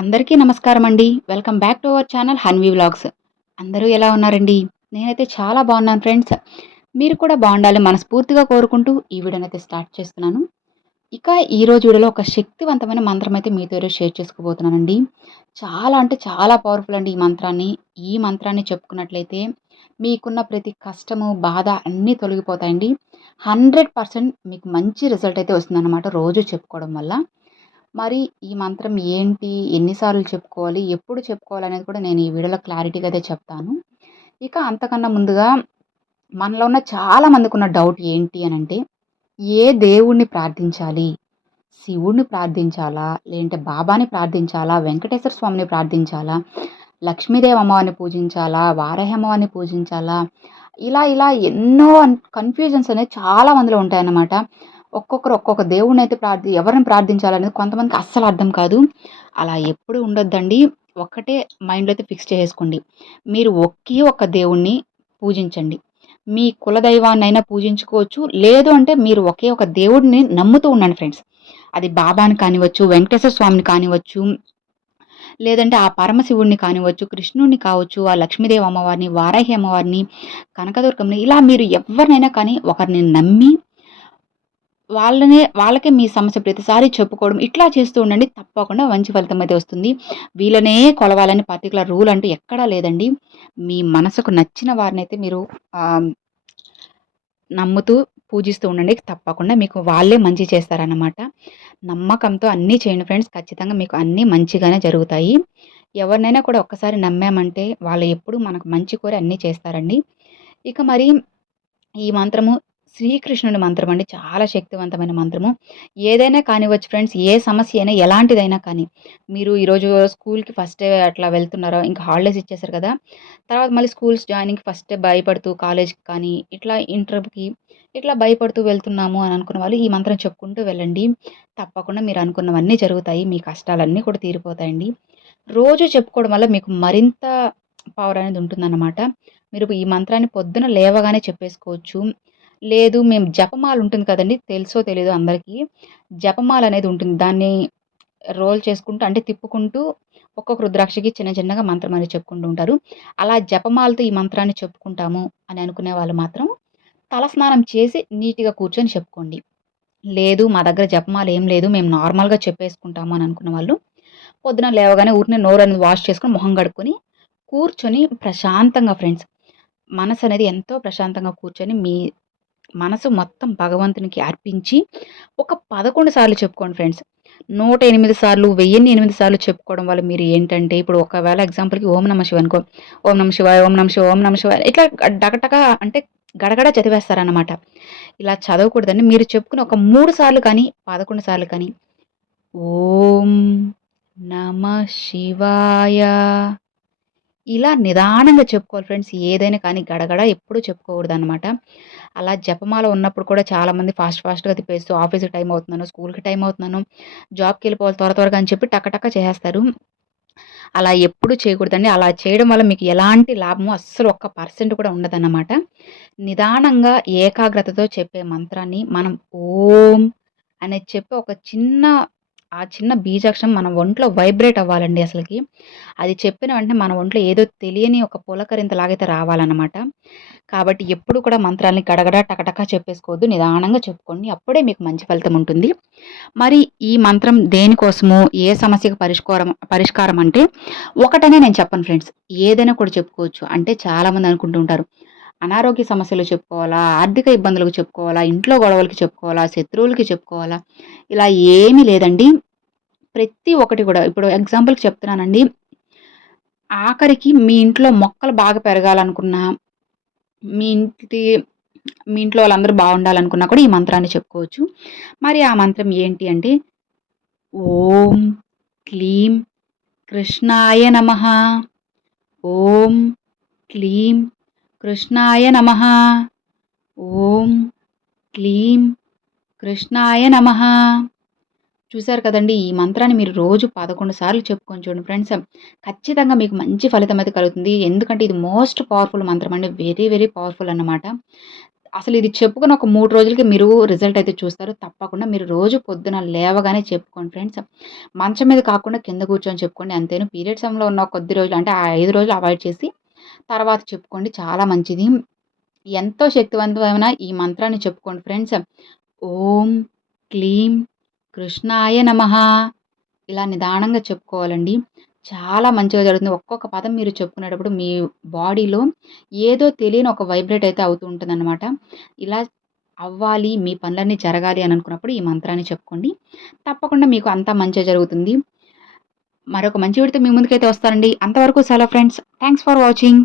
అందరికీ నమస్కారం అండి. Welcome back to our channel Hanvi vlogs. అందరూ ఎలా ఉన్నారండి? నేనైతే చాలా బాగున్నాను ఫ్రెండ్స్. మీరు కూడా బాగుండాలి మనస్ఫూర్తిగా కోరుకుంటూ ఈ వీడియోనైతే స్టార్ట్ చేస్తున్నాను. ఇక ఈరోజు వీడియోలో ఒక శక్తివంతమైన మంత్రం అయితే మీతో షేర్ చేసుకోబోతున్నానండి. చాలా అంటే చాలా పవర్ఫుల్ అండి ఈ మంత్రాన్ని. ఈ మంత్రాన్ని చెప్పుకున్నట్లయితే మీకున్న ప్రతి కష్టము బాధ అన్నీ తొలగిపోతాయండి. హండ్రెడ్ పర్సెంట్ మీకు మంచి రిజల్ట్ అయితే వస్తుందన్నమాట రోజు చెప్పుకోవడం వల్ల. మరి ఈ మంత్రం ఏంటి? ఎన్నిసార్లు చెప్పుకోవాలి? ఎప్పుడు చెప్పుకోవాలి అనేది కూడా నేను ఈ వీడియోలో క్లారిటీగా అయితే చెప్తాను. ఇక అంతకన్నా ముందుగా మనలో ఉన్న చాలా మందికి ఉన్న డౌట్ ఏంటి అని అంటే ఏ దేవుణ్ణి ప్రార్థించాలి? శివుణ్ణి ప్రార్థించాలా? లేదంటే బాబాని ప్రార్థించాలా? వెంకటేశ్వర స్వామిని ప్రార్థించాలా? లక్ష్మీదేవి అమ్మవారిని పూజించాలా? వారాహి అమ్మవారిని పూజించాలా? ఇలా ఇలా ఎన్నో కన్ఫ్యూజన్స్ అనేవి చాలా మందిలో ఉంటాయన్నమాట. ఒక్కొక్కరు ఒక్కొక్క దేవుడిని అయితే ప్రార్థి ఎవరిని ప్రార్థించాలనేది కొంతమందికి అస్సలు అర్థం కాదు. అలా ఎప్పుడు ఉండొద్దండి. ఒక్కటే మైండ్లో అయితే ఫిక్స్ చేసుకోండి మీరు ఒకే ఒక్క దేవుణ్ణి పూజించండి. మీ కులదైవాన్ని అయినా పూజించుకోవచ్చు. లేదు అంటే మీరు ఒకే ఒక దేవుడిని నమ్ముతూ ఉండండి ఫ్రెండ్స్. అది బాబాని కానివచ్చు వెంకటేశ్వర స్వామిని కానివచ్చు లేదంటే ఆ పరమశివుడిని కానివచ్చు కృష్ణుడిని కావచ్చు ఆ లక్ష్మీదేవి అమ్మవారిని వారాహి అమ్మవారిని కనకదుర్గంని ఇలా మీరు ఎవరినైనా కానీ ఒకరిని నమ్మి వాళ్ళనే వాళ్ళకే మీ సమస్య ప్రతిసారి చెప్పుకోవడం ఇట్లా చేస్తూ ఉండండి తప్పకుండా మంచి ఫలితం అయితే వస్తుంది. వీళ్ళనే కొలవాలని పర్టికులర్ రూల్ అంటూ ఎక్కడా లేదండి. మీ మనసుకు నచ్చిన వారిని అయితే మీరు నమ్ముతూ పూజిస్తూ ఉండండి. తప్పకుండా మీకు వాళ్ళే మంచి చేస్తారన్నమాట. నమ్మకంతో అన్నీ చేయండి ఫ్రెండ్స్ ఖచ్చితంగా మీకు అన్నీ మంచిగానే జరుగుతాయి. ఎవరినైనా కూడా ఒక్కసారి నమ్మామంటే వాళ్ళు ఎప్పుడు మనకు మంచి కోరి అన్నీ చేస్తారండి. ఇక మరి ఈ మంత్రము శ్రీకృష్ణుడి మంత్రం అండి. చాలా శక్తివంతమైన మంత్రము. ఏదైనా కానివచ్చు ఫ్రెండ్స్ ఏ సమస్య అయినా ఎలాంటిదైనా కానీ మీరు ఈరోజు స్కూల్కి ఫస్ట్ అట్లా వెళ్తున్నారో ఇంకా హాలిడేస్ ఇచ్చేసారు కదా తర్వాత మళ్ళీ స్కూల్స్ జాయినింగ్ ఫస్ట్ భయపడుతూ కాలేజ్కి కానీ ఇట్లా ఇంటర్వ్యూకి ఇట్లా భయపడుతూ వెళ్తున్నాము అని అనుకున్న వాళ్ళు ఈ మంత్రం చెప్పుకుంటూ వెళ్ళండి. తప్పకుండా మీరు అనుకున్నవన్నీ జరుగుతాయి. మీ కష్టాలన్నీ కూడా తీరిపోతాయండి. రోజు చెప్పుకోవడం వల్ల మీకు మరింత పవర్ అనేది ఉంటుందన్నమాట. మీరు ఈ మంత్రాన్ని పొద్దున లేవగానే చెప్పేసుకోవచ్చు. లేదు మేము జపమాల ఉంటుంది కదండి తెలుసో తెలియదు అందరికీ. జపమాల అనేది ఉంటుంది. దాన్ని రోల్ చేసుకుంటూ అంటే తిప్పుకుంటూ ఒక్కొక్క రుద్రాక్షకి చిన్న చిన్నగా మంత్రం అనేది చెప్పుకుంటూ ఉంటారు. అలా జపమాలతో ఈ మంత్రాన్ని చెప్పుకుంటాము అని అనుకునే వాళ్ళు మాత్రం తలస్నానం చేసి నీట్గా కూర్చొని చెప్పుకోండి. లేదు మా దగ్గర జపమాల ఏం లేదు మేము నార్మల్గా చెప్పేసుకుంటాము అని అనుకున్న వాళ్ళు పొద్దున లేవగానే ఊరినే నోరు అనేది వాష్ చేసుకొని మొహం కడుక్కొని కూర్చొని ప్రశాంతంగా ఫ్రెండ్స్ మనసు అనేది ఎంతో ప్రశాంతంగా కూర్చొని మీ మనసు మొత్తం భగవంతునికి అర్పించి ఒక పదకొండు సార్లు చెప్పుకోండి ఫ్రెండ్స్. నూట ఎనిమిది సార్లు వెయ్యిన్ని ఎనిమిది సార్లు చెప్పుకోవడం వల్ల మీరు ఏంటంటే ఇప్పుడు ఒకవేళ ఎగ్జాంపుల్కి ఓం నమ శివ అనుకో ఓం నమ శివాయ ఓం నమ శివ ఓం నమ శివాయ ఇట్లా డగటక అంటే గడగడ చదివేస్తారనమాట ఇలా చదవకూడదండి. మీరు చెప్పుకుని ఒక మూడు సార్లు కానీ పదకొండు సార్లు కానీ ఓం నమ శివాయ. ఇలా నిదానంగా చెప్పుకోవాలి ఫ్రెండ్స్. ఏదైనా కానీ గడగడ ఎప్పుడూ చెప్పుకోకూడదు అనమాట అలా జపమాల ఉన్నప్పుడు కూడా చాలామంది ఫాస్ట్ ఫాస్ట్గా తిప్పేస్తూ ఆఫీస్కి టైం అవుతున్నాను స్కూల్కి టైం అవుతున్నాను జాబ్కి వెళ్ళిపోవాలి త్వర త్వరగా అని చెప్పి టకటక చేసేస్తారు. అలా ఎప్పుడు చేయకూడదండి. అలా చేయడం వల్ల మీకు ఎలాంటి లాభము అస్సలు ఒక్క పర్సెంట్ కూడా ఉండదన్నమాట. నిదానంగా ఏకాగ్రతతో చెప్పే మంత్రాన్ని మనం ఓం అనేది చెప్పి ఒక చిన్న ఆ చిన్న బీజాక్షరం మన ఒంట్లో వైబ్రేట్ అవ్వాలండి అసలుకి. అది చెప్పిన వెంటనే మన ఒంట్లో ఏదో తెలియని ఒక పులకరింతలాగైతే రావాలన్నమాట. కాబట్టి ఎప్పుడు కూడా మంత్రాలని గడగడ టకటక చెప్పేసుకోవద్దు. నిదానంగా చెప్పుకోండి. అప్పుడే మీకు మంచి ఫలితం ఉంటుంది. మరి ఈ మంత్రం దేనికోసము? ఏ సమస్యకు పరిష్కారం పరిష్కారం అంటే ఒకటనే నేను చెప్పను ఫ్రెండ్స్. ఏదైనా కూడా చెప్పుకోవచ్చు. అంటే చాలామంది అనుకుంటూ ఉంటారు. అనారోగ్య సమస్యలు చెప్పుకోవాలా ఆర్థిక ఇబ్బందులకు చెప్పుకోవాలా ఇంట్లో గొడవలకి చెప్పుకోవాలా శత్రువులకి చెప్పుకోవాలా ఇలా ఏమీ లేదండి. ప్రతి ఒక్కటి కూడా ఇప్పుడు ఎగ్జాంపుల్కి చెప్తున్నానండి. ఆఖరికి మీ ఇంట్లో మొక్కలు బాగా పెరగాలనుకున్నా మీ ఇంటి మీ ఇంట్లో వాళ్ళందరూ బాగుండాలనుకున్నా కూడా ఈ మంత్రాన్ని చెప్పుకోవచ్చు. మరి ఆ మంత్రం ఏంటి అంటే ఓం క్లీం కృష్ణాయ నమ ఓం క్లీం కృష్ణాయ నమ ఓం క్లీం కృష్ణాయ నమ చూశారు కదండి ఈ మంత్రాన్ని మీరు రోజు పదకొండు సార్లు చెప్పుకొని చూడండి ఫ్రెండ్స్ ఖచ్చితంగా మీకు మంచి ఫలితం అయితే కలుగుతుంది ఎందుకంటే ఇది మోస్ట్ పవర్ఫుల్ మంత్రం అండి వెరీ వెరీ పవర్ఫుల్ అన్నమాట అసలు ఇది చెప్పుకుని ఒక మూడు రోజులకి మీరు రిజల్ట్ అయితే చూస్తారు. తప్పకుండా మీరు రోజు పొద్దున లేవగానే చెప్పుకోండి ఫ్రెండ్స్. మంచం మీద కాకుండా కింద కూర్చొని చెప్పుకోండి అంతేను. పీరియడ్ సమయంలో ఉన్న కొద్ది రోజులు అంటే ఆ ఐదు రోజులు అవాయిడ్ చేసి తర్వాత చెప్పుకోండి చాలా మంచిది. ఎంతో శక్తివంతమైన ఈ మంత్రాన్ని చెప్పుకోండి ఫ్రెండ్స్. ఓం క్లీం కృష్ణాయ నమః ఇలా నిదానంగా చెప్పుకోవాలండి. చాలా మంచిగా జరుగుతుంది. ఒక్కొక్క పదం మీరు చెప్పుకునేటప్పుడు మీ బాడీలో ఏదో తెలియని ఒక వైబ్రేట్ అయితే అవుతూ ఉంటుందన్నమాట. ఇలా అవ్వాలి, మీ పనులన్నీ జరగాలి అని అనుకున్నప్పుడు ఈ మంత్రాన్ని చెప్పుకోండి. తప్పకుండా మీకు అంతా మంచిగా జరుగుతుంది. మరొక మంచి విడితే మీ ముందుకైతే వస్తానండి. అంతవరకు సెలవు ఫ్రెండ్స్. Thanks for watching.